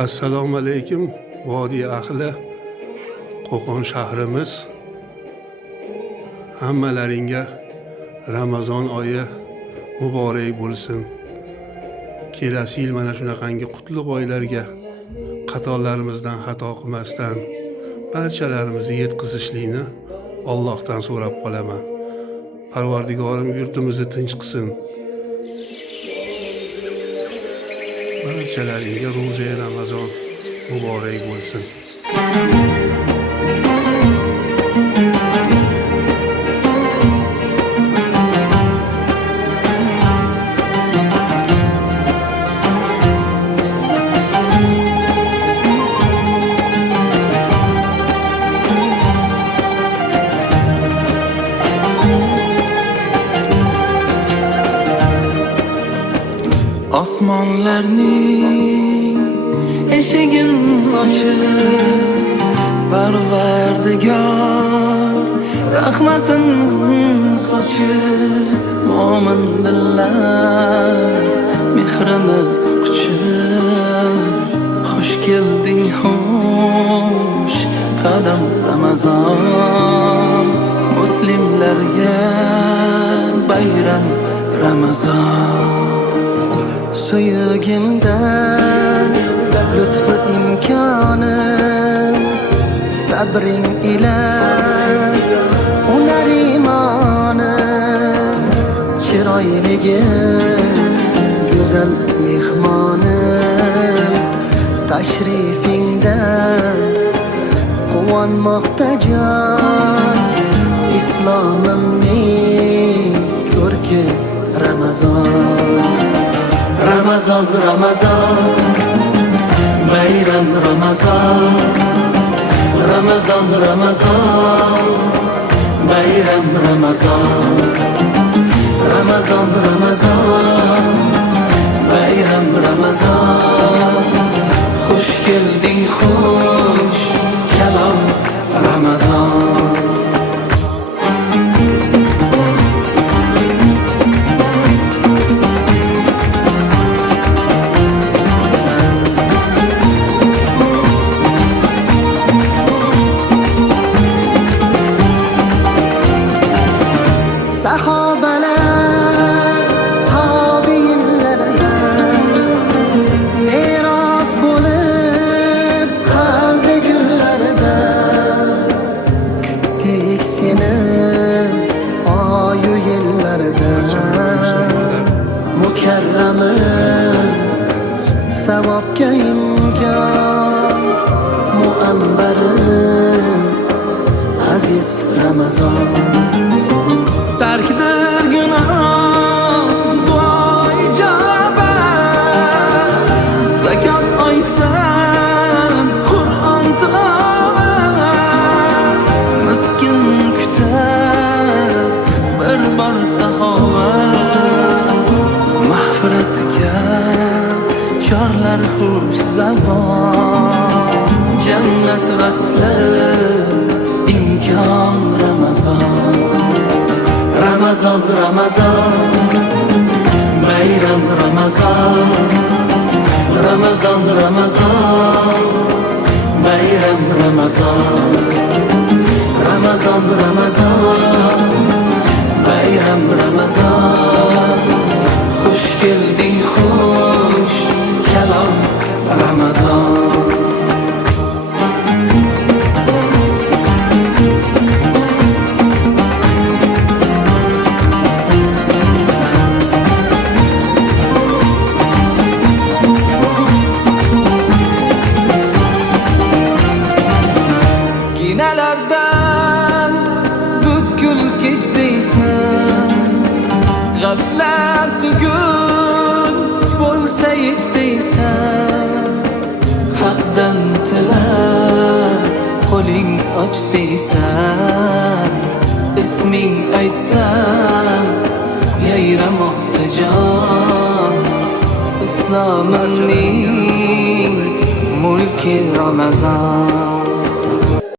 Assalomu alaykum vodiy ahli, Qo'qon shahrimiz. Hammalaringga Ramazon oyi muborak bo'lsin. Kelasi yil mana shunaqangi qutlug' oylarga qatorlarimizdan xato qilmasdan barchalarimizni yetkazishlikni Allohdan so'rab qolaman. Parvardigorim yurtimizni tinch qilsin. Barchalaringga ro'za Ramazon muborak bo'lsin. Osmonlarning eshigin ochib Parvardigor rahmatin sochib mo'min dillar mehrini quchib xush kelding xush qadam Ramazon muslimlarga bayram Ramazon. Suyugimdan lütfu imkonim sabring ila unar imonim chiroyligi go'zal mehmonim tashrifingdan quvonmoqda jon islomimning ko'rki Ramazon. Ramazon, Ramazon, bayram Ramazon. Ramazon, Ramazon, bayram Ramazon. Ramazon, Ramazon, bayram Ramazon. Xush kelding xush kalom Ramazon. Sahobalar tabiinlarga meros bo'lib qalbi gullarida kutdik seni oyu yillarida mukarrami savobga imkon muambarim aziz Ramazon. Tarkdir gunoh duo ijobat zakot oysan Qur'on tilovat miskin kutar bir bor saxovat mag'firatga chorlar xush zabon jannat vasli imkon Ramazon. Ramazon, Ramazon, bayram Ramazon. Ramazon, Ramazon, bayram Ramazon. Ramazon, Ramazon, bayram Ramazon. Xush kelding xush kalom Ramazon. Ginalardan butkul kechdiysan g'aflat tugul bo'lsa hech deysan haqdan tilab qo'ling och deysan isming aytsam yayramoqda jon islomimning mulki Ramazon.